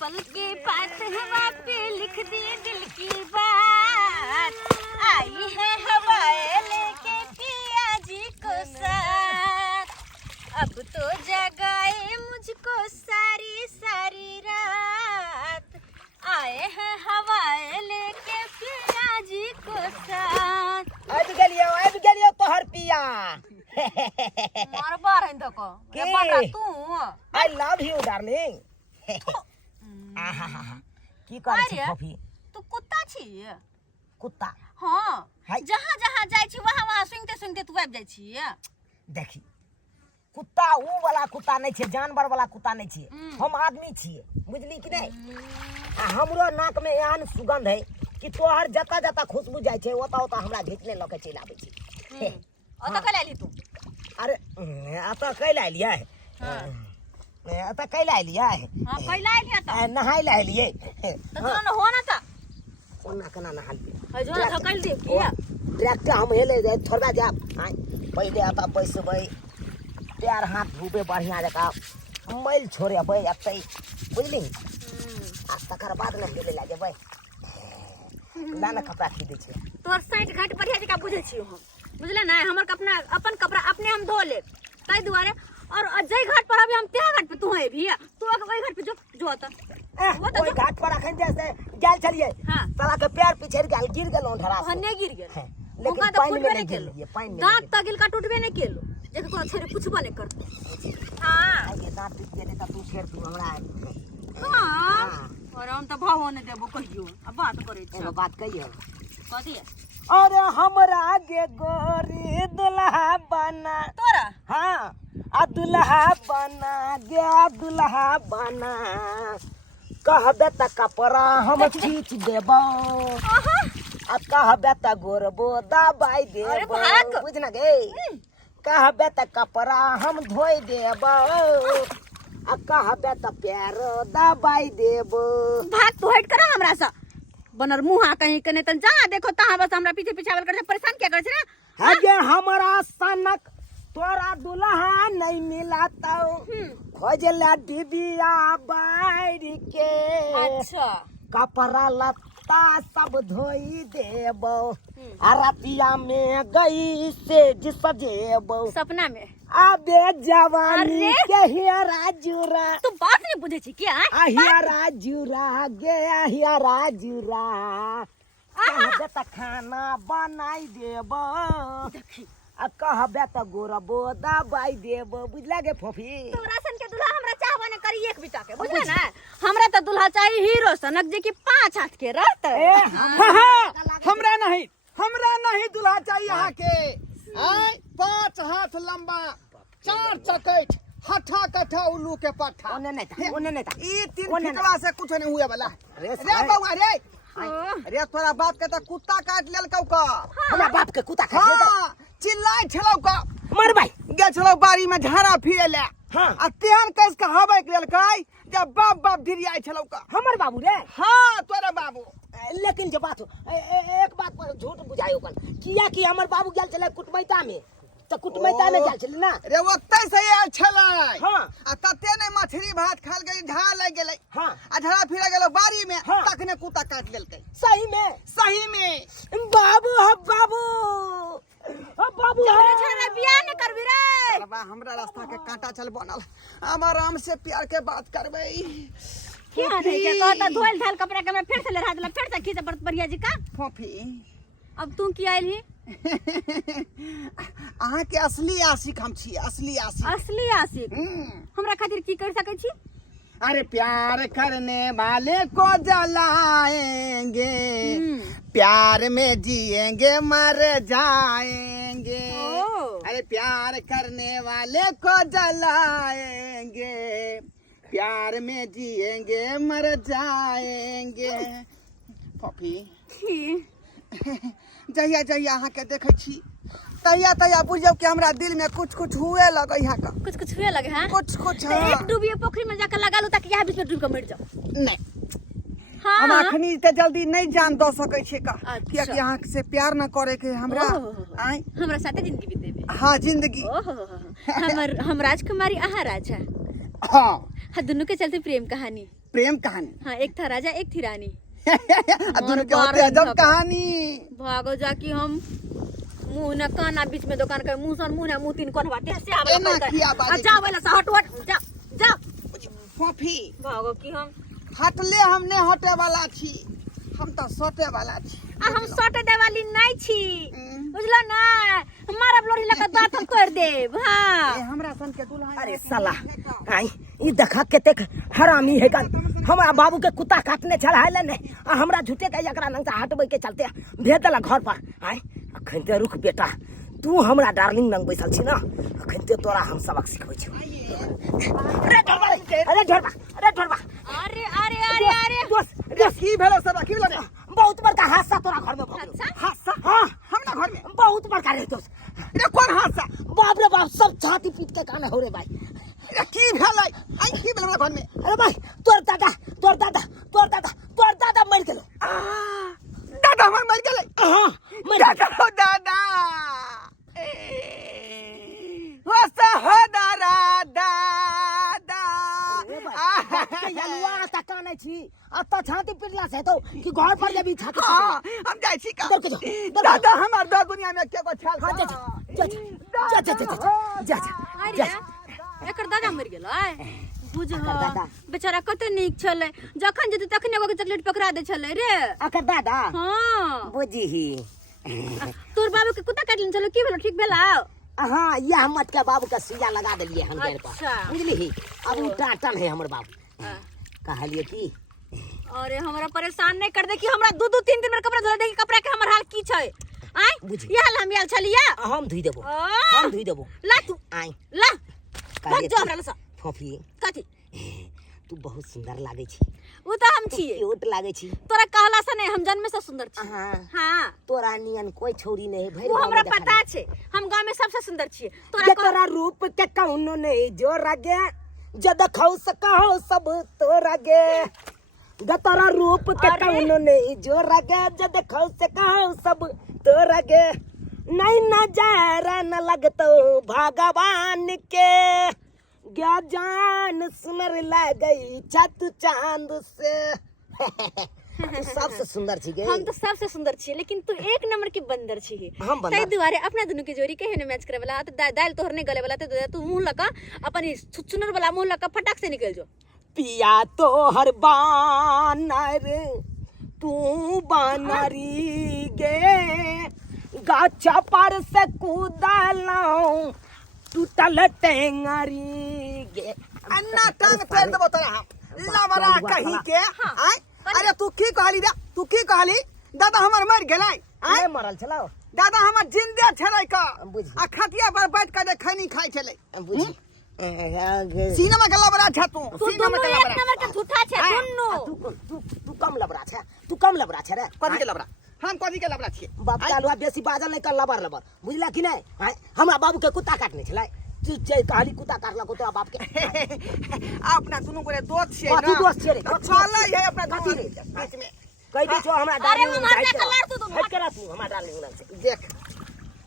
पल के पास हवा पे लिख दिए दिल की बात। आई है हवाएं लेके पिया जी को साथ। अब तो जगाए मुझको सारी सारी रात। आए हैं हवाएं लेके पिया जी को साथ। अब गेलियो तोहर पिया मार बार है तो को के? बता तू आई लव यू डार्लिंग। की कर छी अरे, कॉफी तू कुत्ता छी? कुत्ता हाँ हाय। जहाँ जहाँ जाय छी वहाँ वहाँ सुनते सुनते तू आबि जाय छी। देखी कुत्ता ऊ वाला कुत्ता नहीं छे, जानवर वाला कुत्ता नहीं छे। हम आदमी छिए, बुझली कि नहीं? आ हमरो नाक में एहन सुगंध है कि तोहर जता जता खुशबू जाय छे ओता ओता हमरा घिचने ल के चल आबै छी। ओ तो कल आली तू। अरे आता कैला एलिए? आता कैला एलिए? हाँ कैला आली तो नहाय ला एलिए? तो तू हो ना था ओना कना नहाल है जो ना थकल दे किया। ट्रैक्टर हम हेले जाए थोड़ा जा पहले आता बैसबै पैर हाथ धुबे बढ़िया जका मैल छोड़ेबै एतै, बुझली? आ तकर बाद न हेले ला जेबै लाना कपड़ा खरीदै छै। तोर 60 घाट बढ़िया जका बुझे छी हम, बुझले ना? हमर अपना अपन कपड़ा अपने हम धो ले ताई दुआरे। और जय घाट पर अभी हम त्या घाट पे तू है भी तू वही घाट पे जो आता वो तो ओइ घाट पर अखन जैसे गेल छलिए हाँ साला के पैर पिछड़ गेल, गिर गेलौ धरा से। हन्ने गिर गेल लेकिन मुका तो पानी में फुटबे नहीं नहीं गिर केलो, लिए, पानी में दांत तगिल का टूटबे नहीं केलो, जेके कोनो छेरे पुछबो नहीं करतो। हां आगे दांत टूट गेले त तू फेर तू हमरा हां और हम तो भाव होने देबो कहियो। अब बात करे छी एगो बात कहियो। कथि है? अरे हमरा आगे गोरी दुल्हा बना तोरा हाँ आ दुल्हा बना गे दुल्हा बना कहबे त कपड़ा हम खींच देबो आ कहबे त गोरबो दबाई अरे देबो, भाग। बुझ न गे? कहबे त कपड़ा हम धोई देबो आ कहबे त पैर दबाई देबो। भाग तू हट करा हमरा से बनर मुहा कहीं कने तन जहां देखो तहां बस हमरा पीछे पीछे कर परेशान क्या करे छे ना? हगे हमरा सनक तोरा दुल्हा नहीं मिलाता खोजला डिबिया बाहर के अच्छा कपड़ा लत्ता सब धोई देबो आ रतिया में गई से सजेबो सपना में आबे जवानी अरे! के हियरा जुरा तू बात नहीं बुझे छी क्या? आ हियरा जुरा गे हियरा जुरा कहबे त खाना बनाई देबो आ कहबे त गोरबो दबाई देबो, बुझला गे फोफी? तोरा सन के दुल्हा हमरा चाहबो ने करी एक बिटा के, बुझले ना? हमरा तो दुल्हा चाहिए हीरो सनक जे की 5 हाथ के रहते। हमरा नहीं दुल्हा चाहिए यहाँ के। 5 हाथ लंबा 4 चकैठ हठा कठा उल्लू के पट्ठा। ओने नहीं था, ओने नहीं था। ई 3 ओने फिटवा से कुछ नहीं हुए वाला। रे रे साले। बउआ रे रे तोरा बाप के तो कुत्ता काट लेलकौ का। हमरा बाप के कुत्ता खा ले हाँ चिल्लाय छलौ का मर भाई। गेल छलौ बाड़ी में झाड़ा फिरे ले हाँ आ तेहन कस के हबै के लेलकै जब बाप बाप धिरियाय छलौ का। हमर बाबू रे। हाँ तोरा बाबू लेकिन जो बात हो एक बात पर झूठ बुझायो कन किया कि हमर बाबू गेल छले कुटमैता में त कुटमैता में गेल छले ना रे ओतै से आयल छलै। हाँ आ तते ने मछली भात खाल गई ढा लग गेलै हाँ आ झड़ा फिरे गेलो बाड़ी में हाँ। तखने कुत्ता काट लेलकै सही में बाबू हो बाबू हो बाबू जबरे छरे बियाह न करबी रे। अरबा हमरा रास्ता के कांटा चल बनल हम आराम से प्यार के बात करबै। क्या नहीं के कहता धोल धाल कपड़ा के मैं फिर से लहरा देला फिर से खींच पर बढ़िया जी का। फोफी अब तू की आइल ही? अहाँ के असली आशिक हम छी, असली आशिक। असली आशिक हमरा खातिर की कर सकै छी? अरे प्यार करने वाले को जलाएंगे प्यार में जिएंगे मर जाएंगे। अरे प्यार करने वाले को जलाएंगे प्यार में जिएंगे मर जाएंगे। पपी जहिया जहिया अहाँ के देखे छी तहिया तहिया बुझियो कि हमरा दिल में कुछ कुछ हुए लगे यहाँ का कुछ हुए लगे हैं कुछ कुछ तो एक डूबिए पोखरी में जाकर लगा लो ताकि यहाँ बीच में डूब कर मर जाओ। नहीं हाँ हम अखनी ते जल्दी नहीं जान दो सके छे का अच्छा। किया कि यहाँ से प्यार न करे के हमरा आय हमरा साथे जिंदगी बीतेबे। हाँ जिंदगी हम राजकुमारी आहा राजा हाँ हाँ दोनों के चलते प्रेम कहानी प्रेम कहानी। हाँ, एक था राजा एक थी रानी। दोनों के होते अजब कहानी। भागो जाके हम मुंह न काना बीच में दुकान के मुंह सन मुंह न मुंह तीन कोन बाटे से आवे एना किया बाजे। जा वाला से हट हट जा जा फोफी भागो की हम हटले हमने हटे वाला छी, हम तो सोटे वाला छी। आ हम सटे देवाली नहीं छी बुझलो ना, हमारा लोरी लगा दांत हम कर देब। हां ए हमरा सन के दुल्हा। अरे साला आई ई देखा केते हरामी है का हमरा बाबू के कुत्ता काटने चला है ने आ हमरा झूठे के एकरा नंग से हटबै के चलते भेज देला घर पर। आई अखन ते रुक बेटा, तू हमरा डार्लिंग नंग बैसल छी ना, अखन ते तोरा हम सबक सिखबै छी। अरे ढोरबा अरे ढोरबा अरे ढोरबा अरे अरे अरे अरे दोस्त की भेलो सब की भेलो? बहुत बड़का हादसा तोरा घर में भऽ गेल। अच्छा? हादसा? हां हमरा घर में बहुत बड़का रे दोस्त। रे कोन हादसा? बाप रे बाप सब छाती पीट के काने हो रे भाई। रे की भेलै? आई की भेलो हमरा घर में? अरे भाई तोर दादा मर गेलो। दादा हमर मर गेलै। हां मर दादा हो दादा होसा हो दादा दादा। के यलवा तक काने छी आ त छाती पीटला से तो कि घर पर जबी छाती हां हम जाय छी का। इधर के जाओ। दादा हमर दो दुनिया में के गो छाल। हाँ, जा अरे एकर दादा मर गेल आय बुझ दादा। बेचारा कते नीक छले, जखन जेते तखन एगो के चॉकलेट पकड़ा दे छले रे। अकर दादा हां बुझी। तोर बाबू के कुत्ता काटले चलो की भेलो, ठीक भेला? हाँ यह मत के बाबू का सुइया लगा दिलिए हम गेर पर। अच्छा। बुझली अब उ टाटन है हमर बाबू। हाँ। कहलिए की अरे हमरा परेशान नहीं कर दे कि हमरा दो दो तीन दिन में कपड़ा धोले दे कि कपड़ा के हमर हाल की छै। आय बुझी। ये हाल हम याल छलिया हम धुई देबो आ। हम धुई देबो। ला तू आई ला कहलिए भाग जो हमरा लसा फोफी कथी तू बहुत सुंदर लागे छी, उ त हम छिए क्यूट लागे छी। तोरा कहला से नहीं, हम जन्म से सुंदर छी। हाँ। हां तोरा नियन कोई छोरी नहीं भइल। वो हमरा पता छे, हम गांव में सबसे सुंदर छिए। ये तोरा रूप के कौनो नहीं जो रगे, जद खौ सकहो सब तोरा गे। ग तोरा रूप के अरे। कौनो नहीं जो रगे, जद खौ सकहो सब तोरा गे। नहीं नजारा न लगतो भगवान के, क्या जान सुनर लगई छत चांद से। तू सबसे सुंदर छी गे। हम तो सबसे सुंदर छिए, लेकिन तू एक नंबर की बंदर छिए। हम बंदर? तै दुआरे अपना दुनु के जोड़ी कहे न मैच करे वाला त दाल तोहर नहीं गले वाला त तू मुंह लगा अपन सुनर वाला मुंह लगा फटाक से निकल जो। पिया तो हर बानर तू बानरी गे, गाछा पर से कूदलाऊं टूटल टेंगरी गे। अन्ना टांग फेर देबो तोरा हम लवरा कहीं के। आय अरे तू की कहली रे? तू की कहली? दादा हमर मर गेलै। आय नहीं मरल छलो। दादा हमर जिंदे छलै का। बुझी। आ खटिया पर बैठ के खैनी खाइ छलै। बुझी सीना में गला बड़ा छ तू। तू सीना में दुनु गला एक बड़ा। नंबर के झूठा छे दुनु। तू कम लबड़ा छे, तू कम लबड़ा छे रे। कथी के लबड़ा? हम कथी के लबड़ा छियै? बाप कालुआ बेसी बाजल नहीं कर लबर लबर, बुझला कि नहीं? आय हमरा बाबू के कुत्ता काटने छलै, जे कहली कुत्ता काटलको तोरा बाप के। अपना दुनू गोरे दोस्त छियै ना। कथी दोस्त छियै रे? चलै है अपना कथी रे? बीच में। कह दे जो हमरा अरे डालिंग वो मार के कलर तू दोनों। हट करा तू हमरा डालिंग लग से देख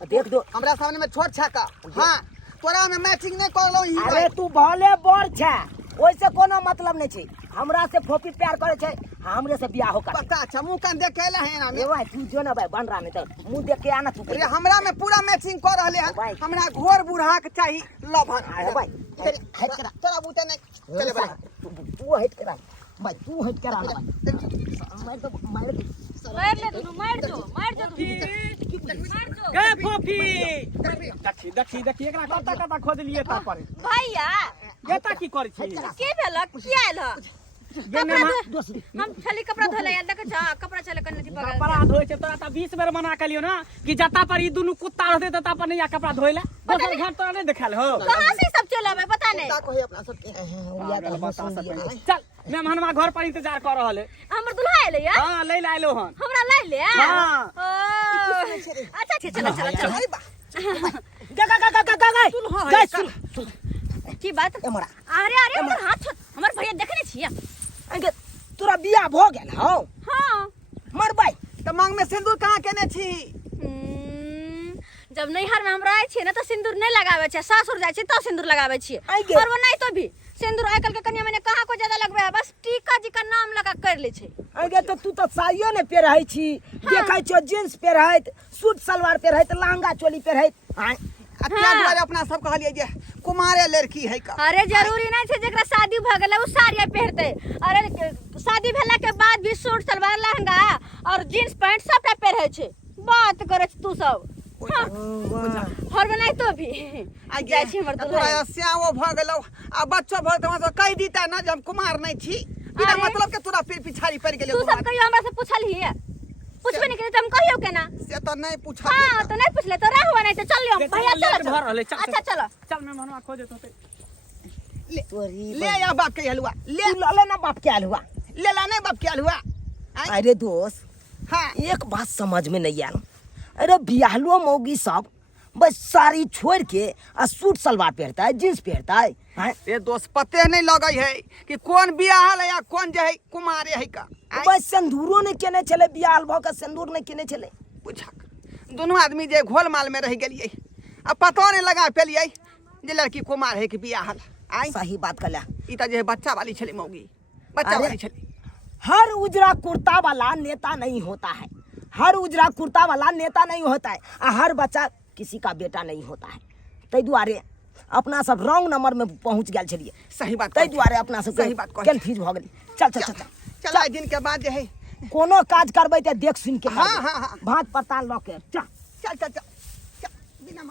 देख दो। हमरा सामने में छोड़ छका। हां तोरा में मैचिंग नहीं करलो ई। अरे तू भले बोर छे, ओइसे कोनो मतलब नहीं छे। हमरा से फोफी प्यार करे छे, हमरे से बियाह हो कर। पता छ मुंह कान देख केला है ना। ए भाई तू जो ना भाई बन रहा में तो मुंह देख के आना तू। अरे हमरा में पूरा मैचिंग कर रहले है। भाई। हमरा घोर बूढ़ा के चाहिए लभर। अरे भाई हट करा तोरा बूते नहीं चले बड़ा। तू हट करा भाई, तू हट करा भाई। मैं तो मार दे। मार ले दुनु, मार जो दुनु। मार जो गे फोफी देखी एकरा कता खोद लिए ता पर भैया गेता की करै छी के भेल की आइल ह? गे ने दोस्त हम छली कपड़ा धोले यार, देख छ कपड़ा चले कन्ने थी बगल कपड़ा धोय छै तोरा त 20 बेर मना कलियो ना कि जता पर ई दुनु कुत्ता रहते तता पर नहीं कपड़ा धोइला। दोसर घर तोरा नहीं देखाल हो। कहां से सब चल आवे पता नहीं। ता कोई अपना सबके चल मेहमानवा घर पर इंतजार कर रहल है। हमर दुल्हा आइले या हां ले आइलो हन। हमरा लाई ले। हाँ। अच्छा चलो चलो चलो। गा सुन की बात? एमरा अरे अरे हमर हाथ छोड़, हमर भैया देखने छिए। अगे तोरा बियाह भ गेल हौ? हां मर भाई त मांग में सिंदूर कहां केने छी? जब नैहर में हम रहे छिए ना तो सिंदूर नहीं लगावे छिए, सासुर जाय छिए तो सिंदूर लगावे छिए। आई गे। और वो नहीं तो भी सिंदूर आजकल के कन्या मैंने कहाँ को ज्यादा लगवे है, बस टीका जी का नाम लगा कर ले छै। अगे तो तू तो साड़ियो ने पहिरै छी, देखै छो जींस पहिरैत, सूट सलवार पहिरैत, लहंगा चोली पहिरैत। आय क्या दुआरे अपना सब कहलिए जे कुमारे लड़की है का। अरे जरूरी नहीं छै जेकरा शादी भ गेलै उ साड़ी पहिरते। अरे शादी भेला के बाद भी सूट सलवार लहंगा और जींस पैंट सबटा पहिरै छै। बात करे छै तू सब। हाँ। हर बनाई तो भी जाय छी हमर तोरा दुल्हा। स्याओ भ गेलौ आ बच्चो भ गेलौ तो कह दीता ना जे हम कुमार नहीं छी, बिना अरे। मतलब के तोरा पिछाड़ी पड़ गेलै। तू सब कहियो हमरा से पूछलही है? पूछबे नहीं करे त हम कहियो केना? से तो नहीं पूछा। हां तो नहीं पूछले तो रहवा नहीं तो चल लियो भैया लेट चलो भर रहले, चल, अच्छा चलो चल मैं मनवा खोजत होते। तोरी ले या बाप के हलवा ले तू लले ना बाप के हलवा। ले ला नहीं बाप के हलवा। अरे दोस्त, हाँ एक बात समझ में नहीं आयल। अरे बियाहलो मौगी सब बस साड़ी छोड़ के आ सूट सलवार पहनता है, जींस पहनता है। हैं? ये दोस्त पते नहीं लगे है कि कौन बियाह है या कौन जे है कुमारे है का। बस सिंदूरो नहीं केने चले, बियाह भ के सिंदूर नहीं केने चले। पूछा दोनों आदमी जे घोल माल में रह गलिए, अब पता नहीं लगा पेलिए जे लड़की कुमार है कि बियाह आई। सही बात कहला। ई त जे बच्चा वाली छली मौगी, बच्चा अरे। वाली छली। हर उजरा कुर्ता वाला नेता नहीं होता है, हर उजरा कुर्ता वाला नेता नहीं होता है, और हर बच्चा किसी का बेटा नहीं होता है। तै दुआरे अपना सब रॉन्ग नंबर में पहुंच गए छलिए। सही बात तै दुआरे अपना सब सही बात कहै कन्फ्यूज भ गेली। चल चल चल चला दिन के बाद जे है कोनो काज करबै त देख सुन के हाँ, करबै। हाँ, हाँ। भात पता ल के चल। चल चल चल, चल बिना